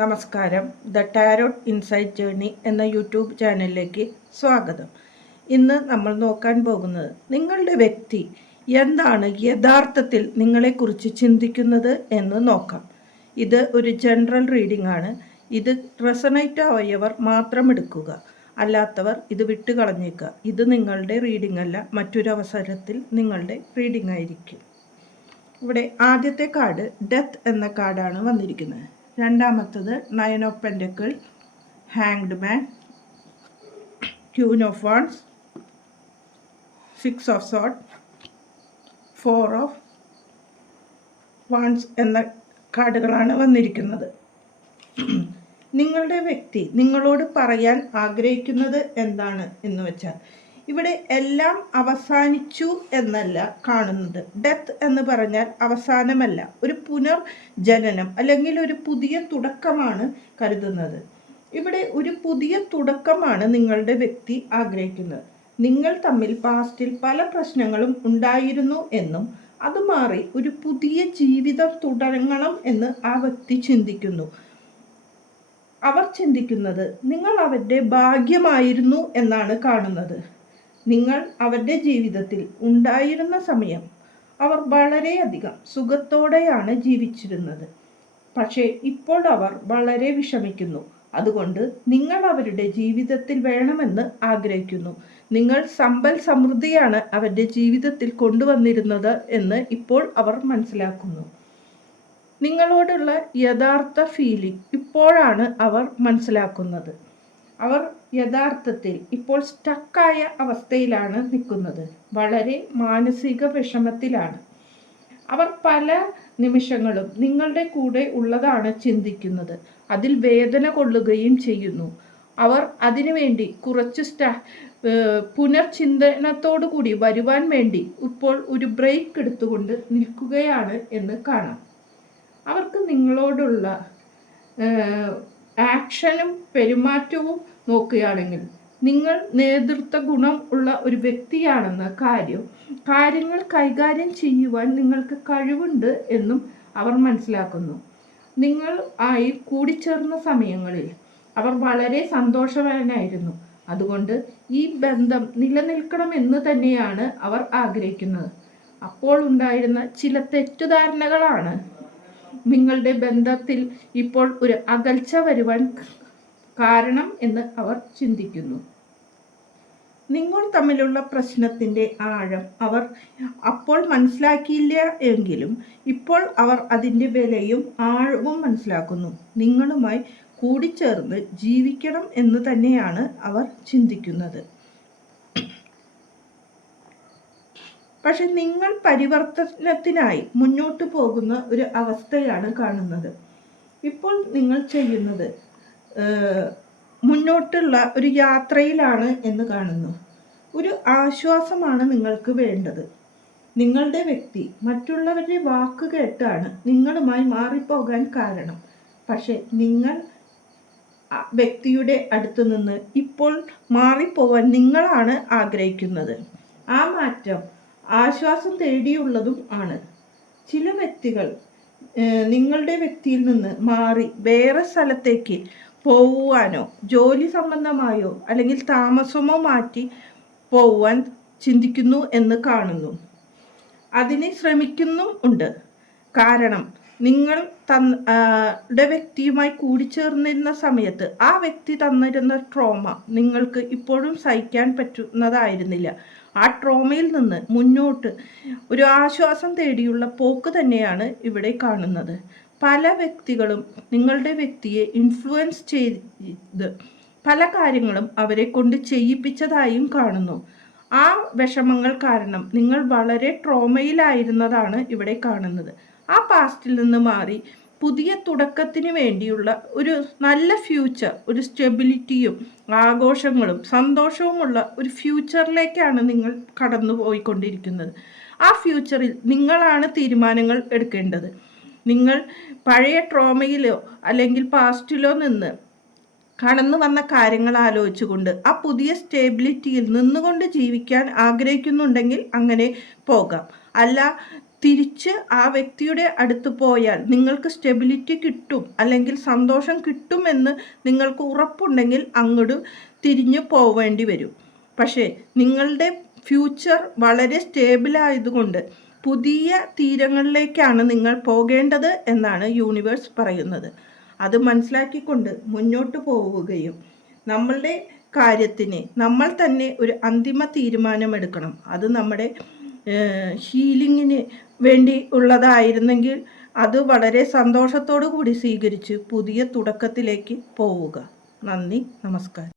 നമസ്കാരം. The tarot insight journey എന്ന YouTube ചാനലിലേക്ക് സ്വാഗതം. ഇന്ന് നമ്മൾ നോക്കാൻ പോകുന്നത് നിങ്ങളുടെ വ്യക്തി എന്താണ് യഥാർത്ഥത്തിൽ നിങ്ങളെക്കുറിച്ച് ചിന്തിക്കുന്നത് എന്ന് നോക്കാം. ഇത് ഒരു ജനറൽ റീഡിംഗ് ആണ്. ഇത് റെസണേറ്റ് ആയവർ മാത്രം എടുക്കുക, അല്ലാത്തവർ ഇത് വിട്ടുകളഞ്ഞേക്കുക. ഇത് നിങ്ങളുടെ റീഡിംഗ് അല്ല, മറ്റൊരവസരത്തിൽ നിങ്ങളുടെ റീഡിംഗ് ആയിരിക്കും. ഇവിടെ ആദ്യത്തെ കാർഡ് ഡെത്ത് എന്ന കാർഡാണ് വന്നിരിക്കുന്നത്. രണ്ടാമത്തത് 9 of pentacle, hanged man, queen of wands, 6 of sword, 4 of wands എന്ന കാർഡുകളാണ് വന്നിരിക്കുന്നത്. നിങ്ങളുടെ വ്യക്തി നിങ്ങളോട് പറയാൻ ആഗ്രഹിക്കുന്നത് എന്താണ് എന്ന് വെച്ചാൽ, ഇവിടെ എല്ലാം അവസാനിച്ചു എന്നല്ല കാണുന്നത്. ഡെത്ത് എന്ന് പറഞ്ഞാൽ അവസാനമല്ല, ഒരു പുനർജനനം അല്ലെങ്കിൽ ഒരു പുതിയ തുടക്കമാണ് കരുതുന്നത്. ഇവിടെ ഒരു പുതിയ തുടക്കമാണ് നിങ്ങളുടെ വ്യക്തി ആഗ്രഹിക്കുന്നത്. നിങ്ങൾ തമ്മിൽ പാസ്റ്റിൽ പല പ്രശ്നങ്ങളും ഉണ്ടായിരുന്നു എന്നും അത് മാറി ഒരു പുതിയ ജീവിതം തുടങ്ങണം എന്ന് ആ വ്യക്തി ചിന്തിക്കുന്നു. അവർ ചിന്തിക്കുന്നത് നിങ്ങൾ അവരുടെ ഭാഗ്യമായിരുന്നു എന്നാണ് കാണുന്നത്. നിങ്ങൾ അവരുടെ ജീവിതത്തിൽ ഉണ്ടായിരുന്ന സമയം അവർ വളരെയധികം സുഖത്തോടെയാണ് ജീവിച്ചിരുന്നത്. പക്ഷേ ഇപ്പോൾ അവർ വളരെ വിഷമിക്കുന്നു. അതുകൊണ്ട് നിങ്ങൾ അവരുടെ ജീവിതത്തിൽ വേണമെന്ന് ആഗ്രഹിക്കുന്നു. നിങ്ങൾ സമ്പൽ സമൃദ്ധിയാണ് അവരുടെ ജീവിതത്തിൽ കൊണ്ടുവന്നിരുന്നത് എന്ന് ഇപ്പോൾ അവർ മനസ്സിലാക്കുന്നു. നിങ്ങളോടുള്ള യഥാർത്ഥ ഫീലിംഗ് ഇപ്പോഴാണ് അവർ മനസ്സിലാക്കുന്നത്. അവർ യഥാർത്ഥത്തിൽ ഇപ്പോൾ സ്റ്റക്കായ അവസ്ഥയിലാണ് നിൽക്കുന്നത്. വളരെ മാനസിക വിഷമത്തിലാണ്. അവർ പല നിമിഷങ്ങളും നിങ്ങളുടെ കൂടെ ഉള്ളതാണ് ചിന്തിക്കുന്നത്. അതിൽ വേദന കൊള്ളുകയും ചെയ്യുന്നു. അവർ അതിനുവേണ്ടി കുറച്ച് പുനർചിന്തനത്തോടു കൂടി വരുവാൻ വേണ്ടി ഇപ്പോൾ ഒരു ബ്രേക്ക് എടുത്തുകൊണ്ട് നിൽക്കുകയാണ് എന്ന് കാണാം. അവർക്ക് നിങ്ങളോടുള്ള ആക്ഷനും പെരുമാറ്റവും നോക്കുകയാണെങ്കിൽ നിങ്ങൾ നേതൃത്വ ഗുണം ഉള്ള ഒരു വ്യക്തിയാണെന്ന കാര്യങ്ങൾ കൈകാര്യം ചെയ്യുവാൻ നിങ്ങൾക്ക് കഴിവുണ്ട് എന്നും അവർ മനസ്സിലാക്കുന്നു. നിങ്ങൾ ആയി കൂടിച്ചേർന്ന സമയങ്ങളിൽ അവർ വളരെ സന്തോഷവാനായിരുന്നു. അതുകൊണ്ട് ഈ ബന്ധം നിലനിൽക്കണമെന്ന് തന്നെയാണ് അവർ ആഗ്രഹിക്കുന്നത്. അപ്പോൾ ഉണ്ടായിരുന്ന ചില തെറ്റിദ്ധാരണകളാണ് നിങ്ങളുടെ ബന്ധത്തിൽ ഇപ്പോൾ ഒരു അകൽച്ച വരുവാൻ കാരണം എന്ന് അവർ ചിന്തിക്കുന്നു. നിങ്ങൾ തമ്മിലുള്ള പ്രശ്നത്തിൻ്റെ ആഴം അവർ അപ്പോൾ മനസ്സിലാക്കിയില്ല എങ്കിലും ഇപ്പോൾ അവർ അതിൻ്റെ വിലയും ആഴവും മനസ്സിലാക്കുന്നു. നിങ്ങളുമായി കൂടിച്ചേർന്ന് ജീവിക്കണം എന്ന് തന്നെയാണ് അവർ ചിന്തിക്കുന്നത്. പക്ഷെ നിങ്ങൾ പരിവർത്തനത്തിനായി മുന്നോട്ട് പോകുന്ന ഒരു അവസ്ഥയാണ് കാണുന്നത്. ഇപ്പോൾ നിങ്ങൾ ചെയ്യുന്നത് മുന്നോട്ടുള്ള ഒരു യാത്രയിലാണ് എന്ന് കാണുന്നു. ഒരു ആശ്വാസമാണ് നിങ്ങൾക്ക് വേണ്ടത്. നിങ്ങളുടെ വ്യക്തി മറ്റുള്ളവരുടെ വാക്ക് കേട്ടാണ് നിങ്ങളുമായി മാറിപ്പോകാൻ കാരണം. പക്ഷെ നിങ്ങൾ വ്യക്തിയുടെ അടുത്ത് നിന്ന് ഇപ്പോൾ മാറിപ്പോവാൻ നിങ്ങളാണ് ആഗ്രഹിക്കുന്നത്. ആ മാറ്റം ആശ്വാസം തേടിയുള്ളതും ആണ്. ചില വ്യക്തികൾ നിങ്ങളുടെ വ്യക്തിയിൽ നിന്ന് മാറി വേറെ സ്ഥലത്തേക്ക് പോവാനോ ജോലി സംബന്ധമായോ അല്ലെങ്കിൽ താമസമോ മാറ്റി പോവാൻ ചിന്തിക്കുന്നു എന്ന് കാണുന്നു. അതിന് ശ്രമിക്കുന്നും ഉണ്ട്. കാരണം നിങ്ങൾ വ്യക്തിയുമായി കൂടിച്ചേർന്നിരുന്ന സമയത്ത് ആ വ്യക്തി തന്നിരുന്ന ട്രോമ നിങ്ങൾക്ക് ഇപ്പോഴും സഹിക്കാൻ പറ്റുന്നതായിരുന്നില്ല. ആ ട്രോമയിൽ നിന്ന് മുന്നോട്ട് ഒരു ആശ്വാസം തേടിയുള്ള പോക്ക് തന്നെയാണ് ഇവിടെ കാണുന്നത്. പല വ്യക്തികളും നിങ്ങളുടെ വ്യക്തിയെ ഇൻഫ്ലുവൻസ് ചെയ്ത് പല കാര്യങ്ങളും അവരെ കൊണ്ട് ചെയ്യിപ്പിച്ചതായും കാണുന്നു. ആ വിഷമങ്ങൾ കാരണം നിങ്ങൾ വളരെ ട്രോമയിലായിരുന്നതാണ് ഇവിടെ കാണുന്നത്. ആ പാസ്റ്റിൽ നിന്ന് മാറി പുതിയ തുടക്കത്തിന് വേണ്ടിയുള്ള ഒരു നല്ല ഫ്യൂച്ചർ, ഒരു സ്റ്റെബിലിറ്റിയും ആഘോഷങ്ങളും സന്തോഷവുമുള്ള ഒരു ഫ്യൂച്ചറിലേക്കാണ് നിങ്ങൾ കടന്നു പോയിക്കൊണ്ടിരിക്കുന്നത്. ആ ഫ്യൂച്ചറിൽ നിങ്ങളാണ് തീരുമാനങ്ങൾ എടുക്കേണ്ടത്. നിങ്ങൾ പഴയ ട്രോമയിലോ അല്ലെങ്കിൽ പാസ്റ്റിലോ നിന്ന് കടന്നു വന്ന കാര്യങ്ങൾ ആലോചിച്ചുകൊണ്ട് ആ പുതിയ സ്റ്റെബിലിറ്റിയിൽ നിന്നുകൊണ്ട് ജീവിക്കാൻ ആഗ്രഹിക്കുന്നുണ്ടെങ്കിൽ അങ്ങനെ പോകാം. അല്ല തിരിച്ച് ആ വ്യക്തിയുടെ അടുത്ത് പോയാൽ നിങ്ങൾക്ക് സ്റ്റെബിലിറ്റി കിട്ടും, അല്ലെങ്കിൽ സന്തോഷം കിട്ടുമെന്ന് നിങ്ങൾക്ക് ഉറപ്പുണ്ടെങ്കിൽ അങ്ങോട്ട് തിരിഞ്ഞു പോവേണ്ടി വരും. പക്ഷേ നിങ്ങളുടെ ഫ്യൂച്ചർ വളരെ സ്റ്റേബിളായതുകൊണ്ട് പുതിയ തീരങ്ങളിലേക്കാണ് നിങ്ങൾ പോകേണ്ടത് എന്നാണ് യൂണിവേഴ്സ് പറയുന്നത്. അത് മനസ്സിലാക്കിക്കൊണ്ട് മുന്നോട്ട് പോവുകയും നമ്മളുടെ കാര്യത്തിന് നമ്മൾ തന്നെ ഒരു അന്തിമ തീരുമാനമെടുക്കണം. അത് നമ്മുടെ ഹീലിങ്ങിന് വേണ്ടി ഉള്ളതായിരുന്നെങ്കിൽ അത് വളരെ സന്തോഷത്തോടു കൂടി സ്വീകരിച്ച് പുതിയ തുടക്കത്തിലേക്ക് പോവുക. നന്ദി, നമസ്കാരം.